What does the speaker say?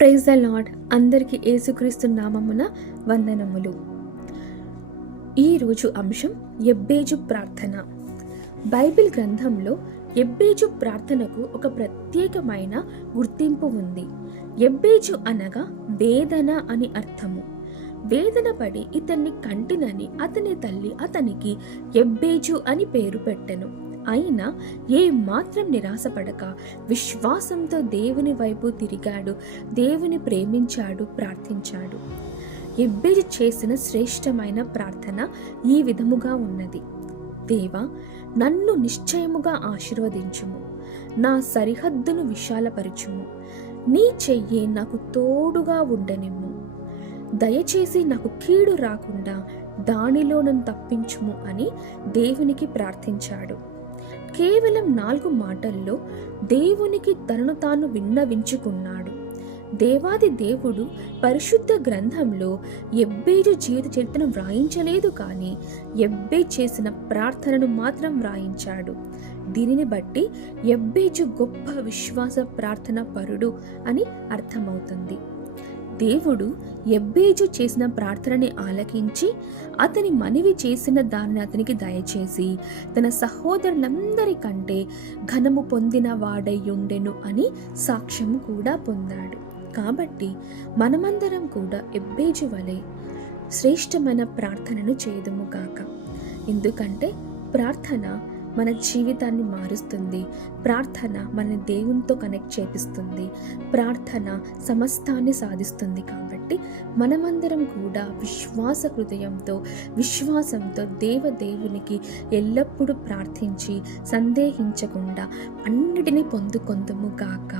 Praise the lord. అందరికీ యేసుక్రీస్తు నామమున వందనములు. ఈరోజు అంశం ఎబ్బేజు ప్రార్థన. బైబిల్ గ్రంథంలో ఎబ్బేజు ప్రార్థనకు ఒక ప్రత్యేకమైన గుర్తింపు ఉంది. ఎబ్బేజు అనగా వేదన అని అర్థము. వేదన పడి ఇతన్ని కంటినని అతని తల్లి అతనికి ఎబ్బేజు అని పేరు పెట్టెను. అయినా ఏ మాత్రం నిరాశపడక విశ్వాసంతో దేవుని వైపు తిరిగాడు, దేవుని ప్రేమించాడు, ప్రార్థించాడు. ఎబ్బేజు చేసిన శ్రేష్టమైన ప్రార్థన ఈ విధముగా ఉన్నది: దేవా, నన్ను నిశ్చయముగా ఆశీర్వదించుము, నా సరిహద్దును విశాలపరచుము, నీ చెయ్యి నాకు తోడుగా ఉండనిమ్ము, దయచేసి నాకు కీడు రాకుండా దానిలో నన్ను తప్పించుము అని దేవునికి ప్రార్థించాడు. కేవలం 4 మాటల్లో దేవునికి తనను తాను విన్నవించుకున్నాడు. దేవాది దేవుడు పరిశుద్ధ గ్రంథంలో ఎబ్బేజు జీవిత చరిత్రను వ్రాయించలేదు, కానీ ఎబ్బేజు చేసిన ప్రార్థనను మాత్రం వ్రాయించాడు. దీనిని బట్టి ఎబ్బేజు గొప్ప విశ్వాస ప్రార్థన పరుడు అని అర్థమవుతుంది. దేవుడు ఎబ్బేజు చేసిన ప్రార్థనని ఆలకించి అతని మనవి చేసిన దానిని అతనికి దయచేసి తన సహోదరులందరికంటే ఘనము పొందిన వాడయ్యుండెను అని సాక్ష్యం కూడా పొందాడు. కాబట్టి మనమందరం కూడా ఎబ్బేజు వలె శ్రేష్టమైన ప్రార్థనను చేదుము గాక. ఎందుకంటే ప్రార్థన మన జీవితాన్ని మారుస్తుంది. ప్రార్థన మన దేవునితో కనెక్ట్ చేపిస్తుంది. ప్రార్థన సమస్తాన్ని సాధిస్తుంది. కాబట్టి మనమందరం కూడా విశ్వాస హృదయంతో, విశ్వాసంతో దేవునికి ఎల్లప్పుడూ ప్రార్థించి సందేహించకుండా అన్నిటినీ పొందుకొందుము గాక.